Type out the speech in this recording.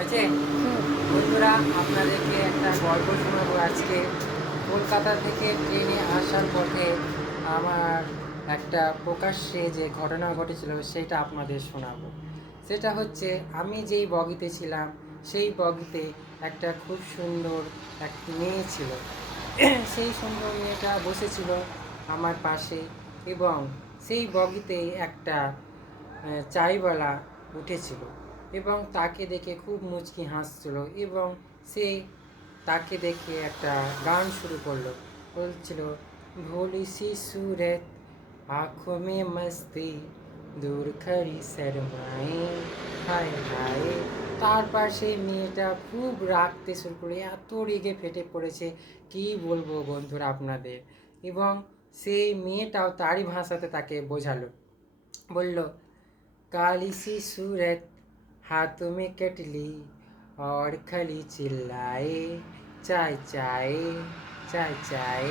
আছে বন্ধুরা, আপনাদেরকে একটা গল্প শোনাবো আজকে। কলকাতা থেকে ট্রেনে আসার পথে আমার একটা প্রকাশ্যে যে ঘটনা ঘটেছিল সেটা আপনাদের শোনাবো। সেটা হচ্ছে, আমি যেই বগিতে ছিলাম সেই বগিতে একটা খুব সুন্দর এক মেয়ে ছিল। সেই সুন্দর মেয়েটা বসেছিল আমার পাশে, এবং সেই বগিতে একটা চাইওয়ালা উঠেছিল এবং তাকে দেখে খুব মুচকি হাসছিল, এবং সে তাকে দেখে একটা গান শুরু করলো। বলছিল, ভোলি সি सूरत आँखों में मस्ती दूर खड़ी शर्माए হায় হায়। তারপর সেই মেয়েটা খুব রাগতে শুরু করে, এত রেগে ফেটে পড়েছে কি বলবো বন্ধুরা আপনাদের। এবং সেই মেয়েটাও তারই ভাষাতে তাকে বোঝালো, বলল, काली सी सूरत हाथों में कटली और खली चिल्लाए, चाय चाय चाय चाय।